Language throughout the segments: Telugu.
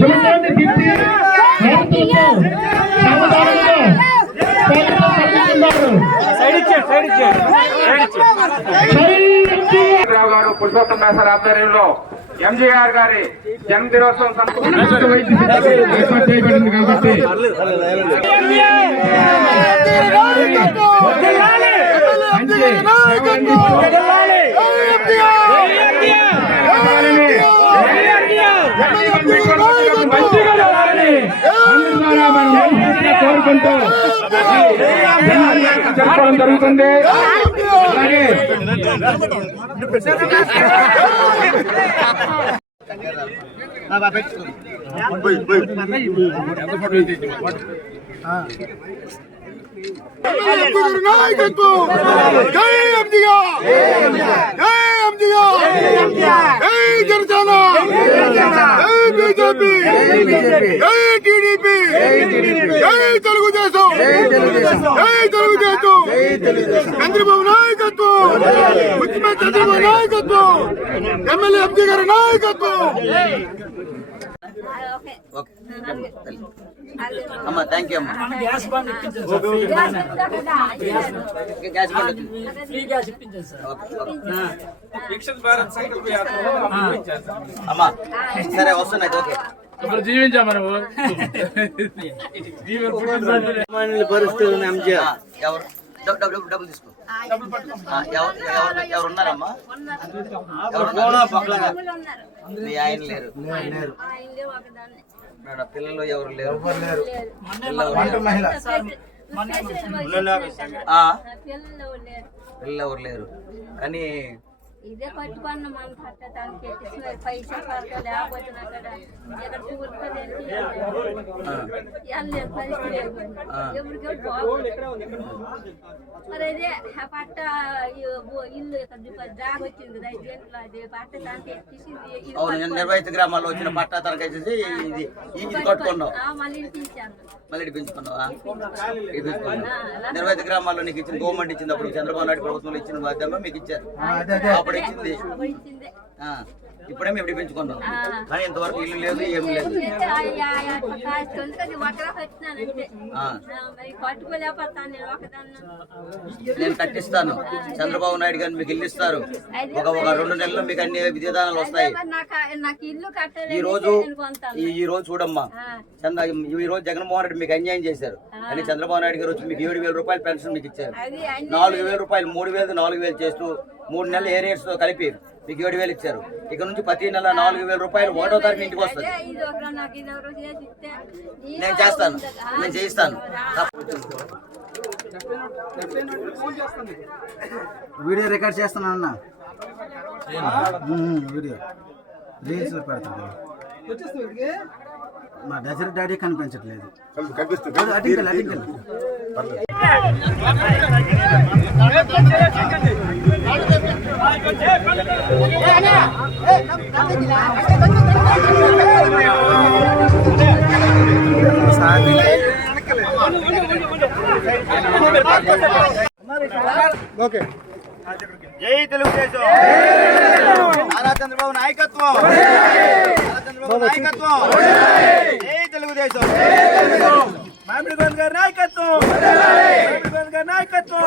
ప్రభుత్వాన్ని సమాధానంలో రావు గారు పురుషోత్తం మేసర్ ఆధ్వర్యంలో ఎంజీఆర్ గారి జన్మదినోత్సవం సందర్భంగా వైద్య శిబిరం ఏర్పాటు చేయబడింది కాబట్టి మనస్ఫూర్తిగా కోరుకుంటూ జరపడం జరుగుతుంది అలాగే నాయకత్వం జై ఎంజిఆర్ జై ఎంజిఆర్ జై జనసేన బీజేపీ! జై టీడీపీ! జై తెలుగుదేశం! జై తెలుగుదేశం! చంద్రబాబు నాయకత్వం! ముఖ్యమంత్రి చంద్రబాబు నాయకత్వం! ఎమ్మెల్యే ఎంజీ గారి నాయకత్వం! అమ్మా థ్యాంక్ యూ అమ్మా. గ్యాస్ బండ్ అమ్మా సరే. వస్తున్నాయి ఓకే. పరిస్థితులు ఎంజిఆర్ ఆ, ఎవరు డబ్బు డబ్బు డబ్బులు తీసుకో ఆ, ఎవరు ఎవరు ఎవరు ఉన్నారమ్మా ఎవరు ఉన్నారు? మీ ఆయన లేరు. పిల్లలు ఎవరు లేరు? పిల్లలు ఎవరు లేరు? కానీ ఇదే పట్టుకున్న మన పట్టడానికి పైసా పడక లేకపోతే అక్కడ ఎక్కడ కూర్చోలేదు వెళ్ళలేదు పరిస్థితి ఎవరికెవరు మరి అదే ఆ పట్ట ఇల్లు జాగ వచ్చింది కదా దేంట్లో? అదే పట్ట దాంట్లో ఎక్కిసింది నిర్వహిత గ్రామాల్లో వచ్చిన పట్టా తనకేసేసి ఇది ఇది కట్టుకున్నావు. ఆ, మళ్ళీ ఇప్పించాను మళ్ళీ ఇడిపించుకున్నావా ఇడిపించుకున్నావు నిర్వహిత గ్రామాల్లో నీకు ఇచ్చిన గవర్నమెంట్ ఇచ్చింది అప్పుడు చంద్రబాబు నాయుడు ప్రభుత్వంలో ఇచ్చిన మాధ్యమం మీకు ఇచ్చారు. అప్పుడు ఇచ్చింది ఇప్పుడే మేము ఇడిపించుకున్నాం కానీ ఇంతవరకు ఇల్లు లేదు ఏం లేదు. నేను కట్టిస్తాను. చంద్రబాబు నాయుడు గారిని మీకు ఇల్లు ఇస్తారు. ఒక ఒక రెండు నెలల్లో మీకు అన్ని విధానాలు వస్తాయి. ఈ రోజు ఈ రోజు చూడమ్మా. చంద్ర ఈ రోజు జగన్మోహన్ రెడ్డి మీకు అన్యాయం చేశారు. అని చంద్రబాబు నాయుడు గారు వచ్చి మీకు ఏడు వేల రూపాయలు పెన్షన్ మీకు ఇచ్చారు. నాలుగు వేల రూపాయలు మూడు వేలు నాలుగు వేలు చేస్తూ మూడు నెలలు ఏరియర్స్తో కలిపి మీకు ఏడు వేలు ఇచ్చారు. ఇక నుంచి ప్రతి నెల నాలుగు వేల రూపాయలు ఒకటో తారీఖు ఇంటికి వస్తుంది. నేను చేస్తాను. నేను చేయిస్తాను. వీడియో రికార్డ్ చేస్తున్నా అన్న. వీడియో. రీల్స్లో పెడతాడు. మా డజర్ డాడీ కనిపించట్లేదు. అటు- అటుకెళ్ళు, అటుకెళ్ళు. జై తెలుగుదేశం. నారా చంద్రబాబు నాయకత్వం. చంద్రబాబు నాయకత్వం. జై తెలుగుదేశం. మామిడి గోవింద్ గారి నాయకత్వం. మామిడి గోవింద్ గారి నాయకత్వం.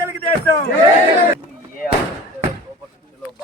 తెలుగుదేశం. ఏ ఆంధ్రప్రదేశ్లో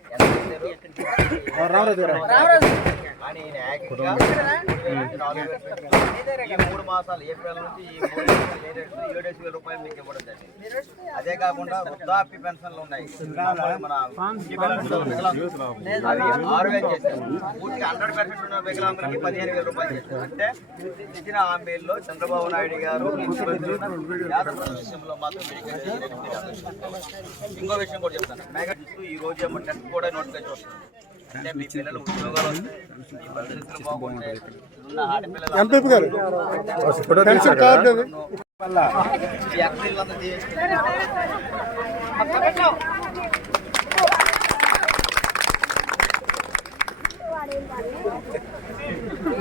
ఈ మూడు మాసాలు ఏప్రిల్ నుంచి ఈ ఏడేసి వేల రూపాయలు మీకు ఇవ్వడం జరిగింది అదే కాకుండా వృద్ధాప్య పెన్షన్లు ఉన్నాయి మన ఆరు వేలు చేశారు పూర్తిగా హండ్రెడ్ పర్సెంట్ ఉన్న వికలాంగులకి పదిహేను వేల రూపాయలు చేశారు అంటే ఇచ్చిన హామీల్లో చంద్రబాబు నాయుడు గారు విషయంలో మాత్రం ఇంకో విషయం కూడా చెప్తాను మెగా ఈ రోజు ఏమో టెస్ట్ కూడా నోటిఫికేషన్ వస్తుంది. అంటే మీ పిల్లలు ఉద్యోగాలు వస్తాయి మీ భవిష్యత్తులో బాగుంటాయి ఉన్న ఆడపిల్లలు ఎంపీ గారు? పెన్షన్ కార్డు అది. ఈ అక్కడిల్లంతా తీసి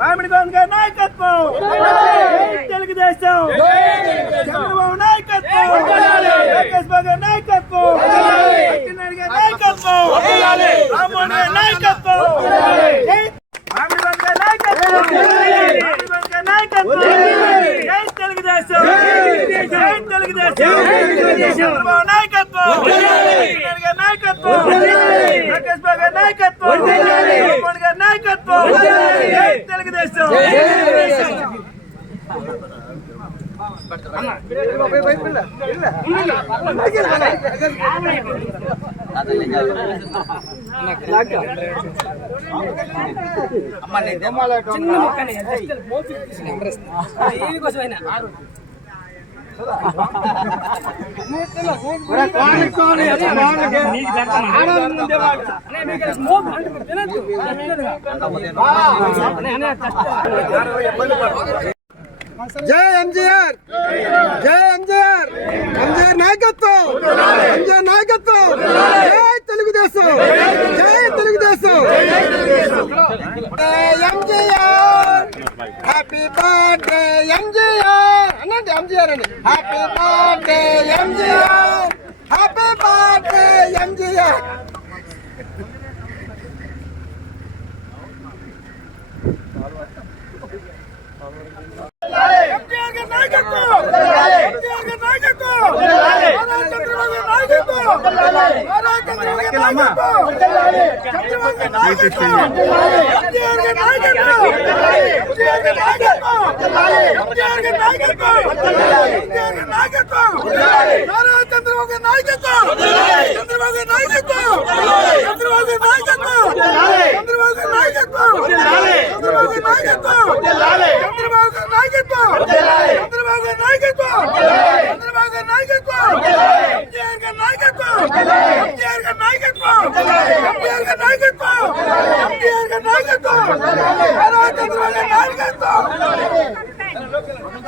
మామిడి గౌన్ గారి నాయకత్వం తెలుగుదేశం చంద్రబాబు నాయకత్వం లోకేష్ బాబు గారి నాయకత్వం అక్కినేని గారి నాయకత్వం రామ్మోహన్ గారి నాయకత్వం మామిడి గౌన్ గారి నాయకత్వం నాయకత్వం జై తెలుగుదేశం జై తెలుగుదేశం చంద్రబాబు నాయకత్వం నాయకత్వం లోకేష్ బాబు గారి నాయకత్వం నాయకత్వం! తెలుగుదేశం! అమ్మ నేను చిన్న మొక్కనే దీనికోసమైనా జై ఎంజీఆర్! జై ఎంజీఆర్! ఎంజీఆర్ నాయకత్వం! ఎంజీఆర్ నాయకత్వం! జై తెలుగుదేశం! జై Telugu MGR happy birthday MGR అనండి ఎంజిఆర్ అండి happy birthday MGR happy birthday MGR MGR Chandrababu నాయకత్వం చంద్రబాబు నాయకత్వం చంద్రబాబు నాయకత్వం చంద్రబాబు నాయకత్వం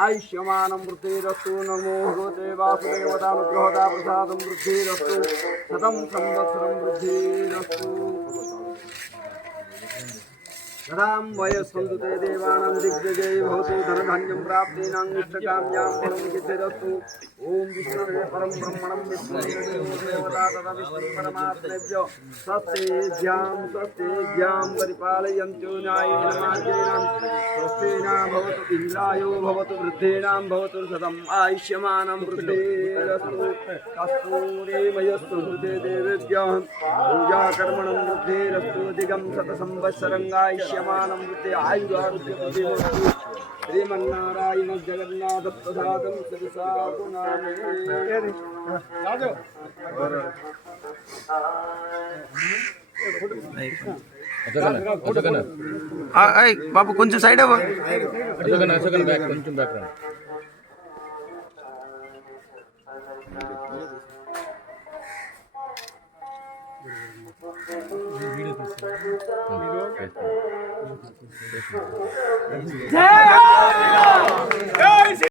आयुष्यमानं वृद्धिरस्तु नमो भगवते वासुदेवतानुग्रहता प्रसादं वृद्धिरस्तु शतं संवत्सरं वृद्धिरस्तु सदां वयस्सन्तु ते देवानां दिग्गजे भवतु धनधान्यं प्राप्तीनाम् इष्टकाम्यां परं किञ्चिदस्तु ॐ विष्णवे परं ब्रह्मणं विष्णुदेवता तदा विष्णुपरमात्मेभ्यो स्वस्तेभ्यां स्वस्तेभ्यां परिपालयन्त्यो न्यायेन मार्गेण स्वस्तेना भवतु इन्द्रायो भवतु वृद्धेणां भवतु सदम् आयुष्यमानं वृद्धेरस्तु कस्तूरीमयस्तु हृदे देवेभ्यः पूजाकर्मणं वृद्धेरस्तु दिगं शतसंवत्सरङ्गायुष्य దృశ్యమానం వృద్ధి ఆయురారోగ్య శ్రీమన్నారాయణ జగన్నాథ ప్రసాదం సరిసాగు బాబు కొంచెం సైడ్ అవ్వ కొంచెం బ్యాక్ కొంచెం బ్యాక్ Deus!